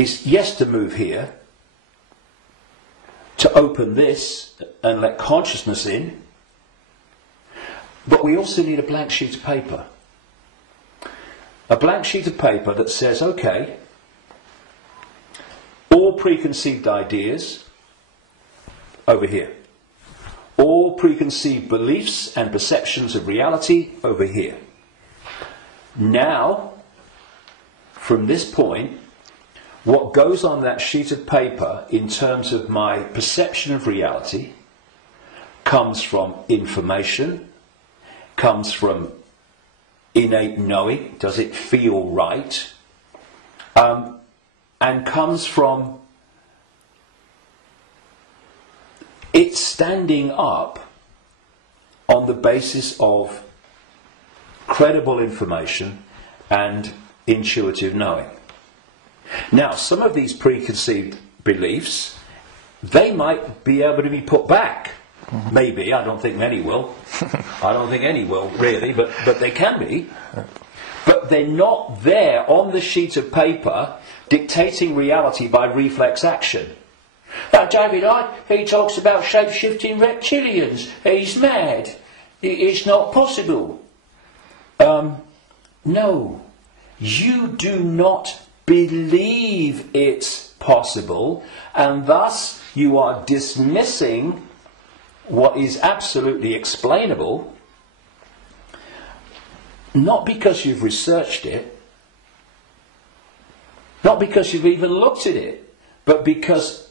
is yes to move here, to open this and let consciousness in, but we also need a blank sheet of paper. A blank sheet of paper that says, okay, all preconceived ideas over here. All preconceived beliefs and perceptions of reality over here. Now, from this point, what goes on that sheet of paper in terms of my perception of reality comes from information, comes from innate knowing, does it feel right, and comes from it standing up on the basis of credible information and intuitive knowing. Now, some of these preconceived beliefs, they might be able to be put back. Maybe, I don't think many will. I don't think any will, really, but they can be. But they're not there on the sheet of paper dictating reality by reflex action. Now, David Icke, he talks about shape-shifting reptilians. He's mad. It's not possible. No. You do not believe it's possible, and thus you are dismissing what is absolutely explainable, not because you've researched it, not because you've even looked at it, but because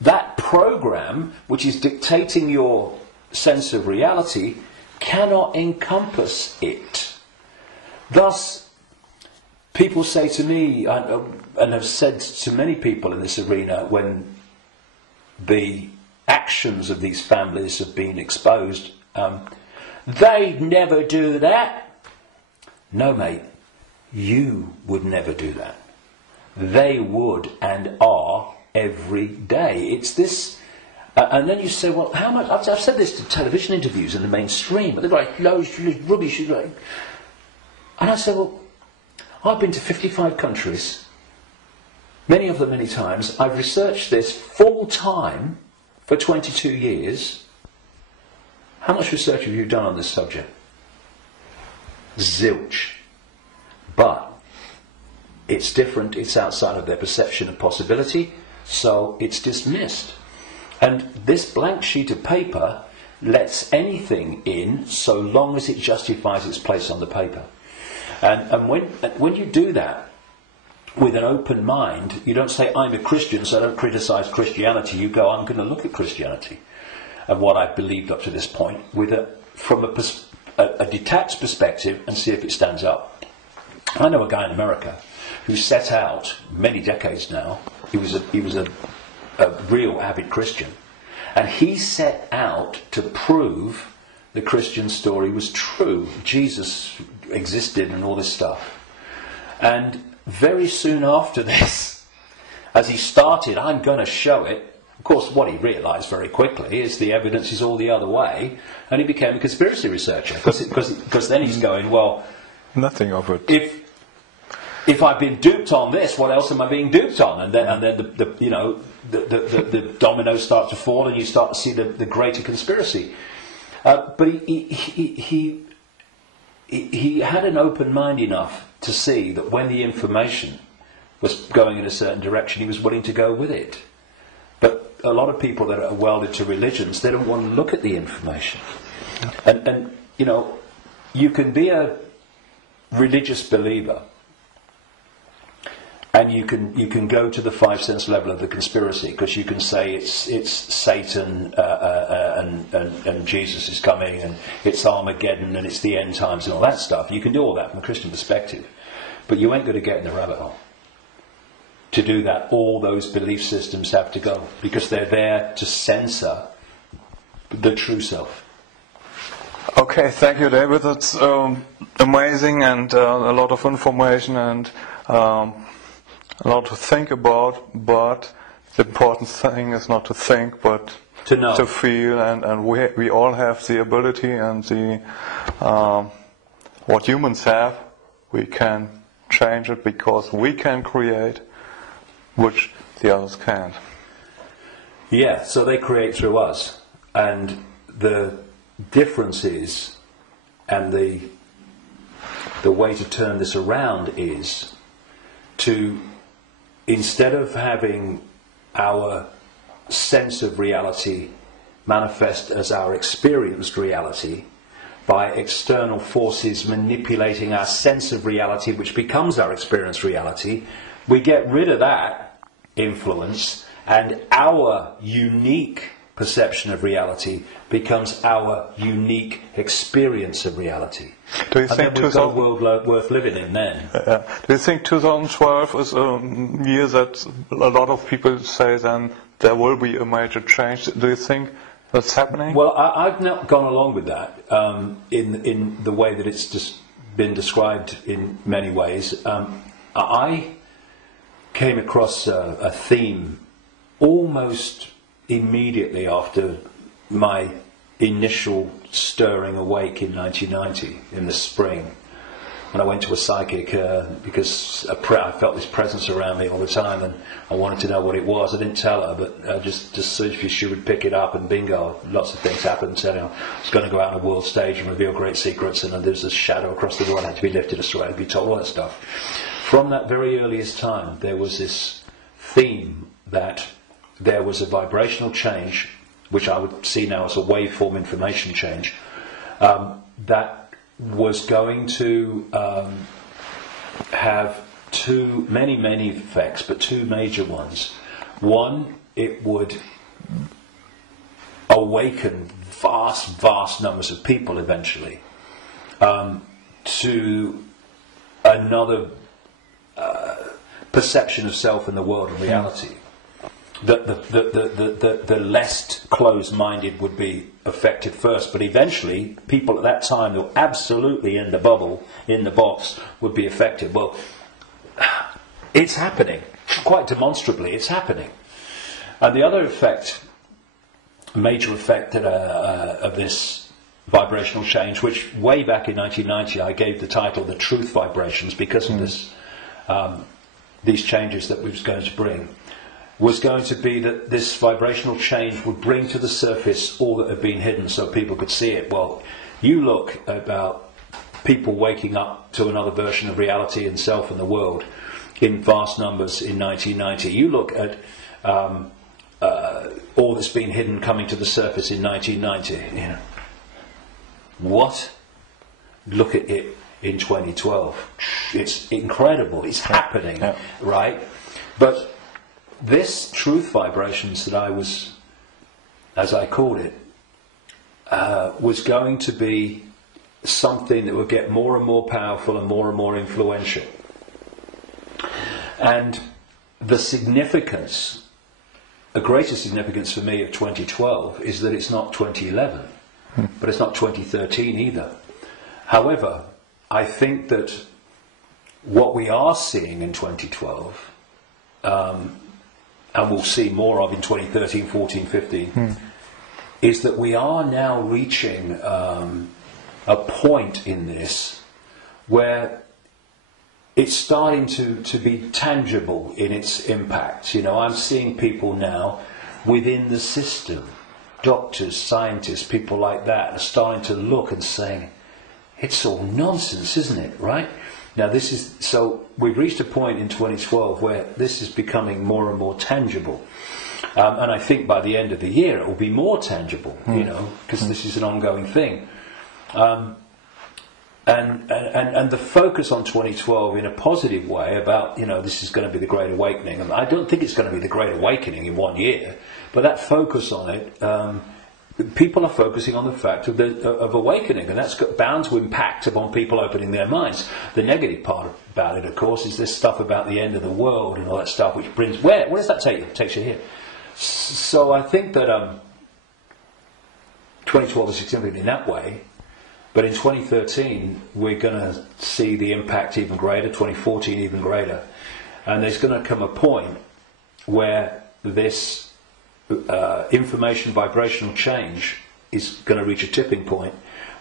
that program, which is dictating your sense of reality, cannot encompass it. Thus, people say to me, and have said to many people in this arena, when the actions of these families have been exposed, they'd never do that. No, mate, you would never do that. They would and are every day. It's this, and then you say, well, how much? I've said this to television interviews in the mainstream, but they're like, loads of rubbish. And I say, well, I've been to 55 countries, many of them many times. I've researched this full time for 22 years. How much research have you done on this subject? Zilch. But it's different, it's outside of their perception of possibility, so it's dismissed. And this blank sheet of paper lets anything in so long as it justifies its place on the paper. And when you do that with an open mind, you don't say, I'm a Christian, so I don't criticise Christianity. You go, I'm going to look at Christianity and what I've believed up to this point from a detached perspective and see if it stands up. I know a guy in America who set out, many decades now, he was a real avid Christian, and he set out to prove the Christian story was true. Jesus existed and all this stuff. And very soon after this, as he started, I'm going to show it, of course what he realised very quickly is the evidence is all the other way, and he became a conspiracy researcher, because then he's going, well, nothing of it. If I've been duped on this, what else am I being duped on? And then the dominoes start to fall, and you start to see the greater conspiracy. But he had an open mind enough to see that when the information was going in a certain direction, he was willing to go with it. But a lot of people that are welded to religions, they don't want to look at the information. And you can be a religious believer, and you can go to the five sense level of the conspiracy, because you can say it's Satan and Jesus is coming, and it's Armageddon, and it's the end times and all that stuff. You can do all that from a Christian perspective, but you ain't going to get in the rabbit hole. To do that, all those belief systems have to go, because they're there to censor the true self. Okay, thank you, David. That's amazing, and a lot of information, and a lot to think about, but the important thing is not to think, but to know, to feel, and we all have the ability and the what humans have. We can change it because we can create which the others can't. Yeah, so they create through us, and the difference is, and the way to turn this around is to, instead of having our sense of reality manifest as our experienced reality by external forces manipulating our sense of reality, which becomes our experienced reality, we get rid of that influence, and our unique perception of reality becomes our unique experience of reality. Do you think we've got a world worth living in then? Do you think 2012 is a year that a lot of people say then there will be a major change? Do you think that's happening? Well, I've not gone along with that in the way that it's just been described in many ways. I came across a theme almost immediately after my initial stirring awake in 1990, in the spring, when I went to a psychic because I felt this presence around me all the time, and I wanted to know what it was. I didn't tell her, but just so she would pick it up, and bingo, lots of things happened. So, I was going to go out on a world stage and reveal great secrets, and there's a shadow across the door and had to be lifted aside and be told all that stuff. From that very earliest time, there was this theme that there was a vibrational change, which I would see now as a waveform information change, that was going to have many effects, but two major ones. One, it would awaken vast numbers of people eventually to another perception of self in the world and reality. The less closed-minded would be affected first, but eventually people at that time who were absolutely in the bubble, in the box, would be affected. Well, it's happening. Quite demonstrably, it's happening. And the other effect, major effect of this vibrational change, which way back in 1990 I gave the title The Truth Vibrations because of this, these changes that we was going to bring, was going to be that this vibrational change would bring to the surface all that had been hidden so people could see it. Well, you look about people waking up to another version of reality and self and the world in vast numbers in 1990. You look at all that's been hidden coming to the surface in 1990. What? Look at it in 2012. It's incredible. It's happening, right? But this truth vibrations that I was, as I called it, was going to be something that would get more and more powerful and more influential. And the significance, a greater significance for me of 2012 is that it's not 2011, but it's not 2013 either. However, I think that what we are seeing in 2012, and we'll see more of in 2013, 14, 15, is that we are now reaching a point in this where it's starting to be tangible in its impact. I'm seeing people now within the system, doctors, scientists, people like that, are starting to look and saying, it's all nonsense, isn't it, right? Now so we've reached a point in 2012 where this is becoming more and more tangible. And I think by the end of the year it will be more tangible, because this is an ongoing thing. And the focus on 2012 in a positive way about, this is going to be the Great Awakening. And I don't think it's going to be the Great Awakening in 1 year, but that focus on it, people are focusing on the fact of awakening, and that's bound to impact upon people opening their minds. The negative part about it, of course, is this stuff about the end of the world and all that stuff, which brings... Where does that take you? It takes you here. So I think that 2012 is significant in that way. But in 2013, we're going to see the impact even greater, 2014 even greater. And there's going to come a point where this information vibrational change is going to reach a tipping point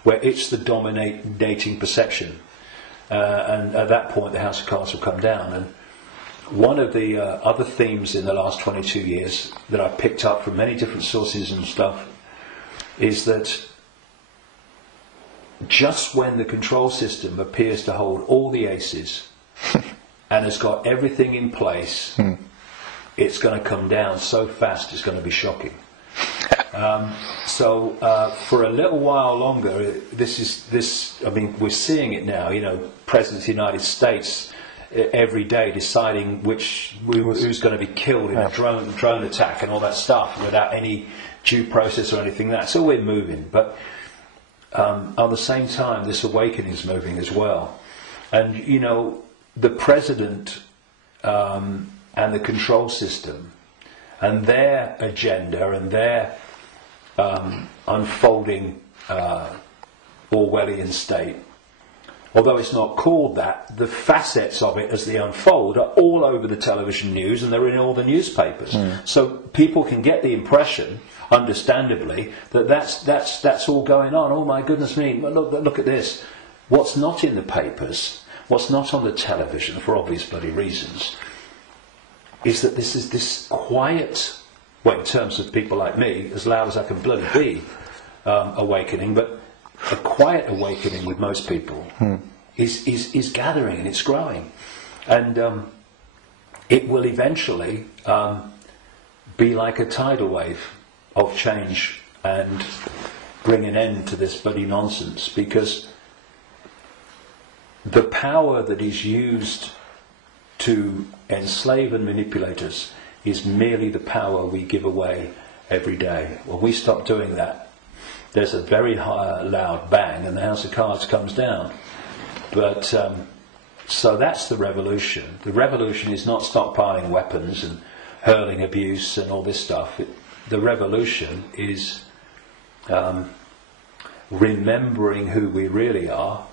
where it's the dominating perception. And at that point, the House of Cards will come down. And one of the other themes in the last 22 years that I picked up from many different sources and stuff is that just when the control system appears to hold all the aces and has got everything in place, it's going to come down so fast it's going to be shocking. So for a little while longer, I mean, we're seeing it now, you know, President of the United States every day deciding who's going to be killed in a drone attack and all that stuff without any due process or anything like that. So we're moving, but at the same time this awakening is moving as well. And you know, the president and the control system and their agenda and their unfolding Orwellian state, although it's not called that, the facets of it as they unfold are all over the television news and they're in all the newspapers. So people can get the impression, understandably, that that's all going on. Oh my goodness me, look at this. What's not in the papers, what's not on the television, for obvious bloody reasons, is that this is this quiet, well, in terms of people like me, as loud as I can bloody be, awakening, but a quiet awakening with most people is gathering and it's growing. And it will eventually be like a tidal wave of change and bring an end to this bloody nonsense, because the power that is used to enslave and manipulate us is merely the power we give away every day. When we stop doing that, there's a very loud bang and the house of cards comes down. But so that's the revolution. The revolution is not stockpiling weapons and hurling abuse and all this stuff. The revolution is remembering who we really are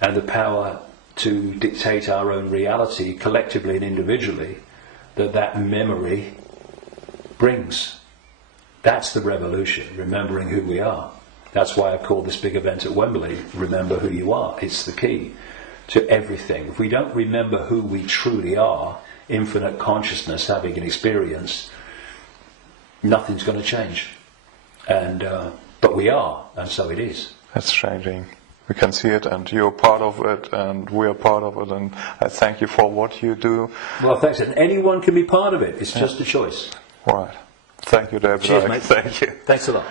and the power to dictate our own reality collectively and individually that memory brings. That's the revolution, remembering who we are. That's why I called this big event at Wembley, Remember Who You Are. It's the key to everything. If we don't remember who we truly are, infinite consciousness having an experience, nothing's going to change. And but we are, and so it is. It's changing. We can see it, and you're part of it, and we're part of it, and I thank you for what you do. Well, thanks. And anyone can be part of it. It's just a choice. Right. Thank you, David. Cheers, mate. Thank you. Thanks a lot.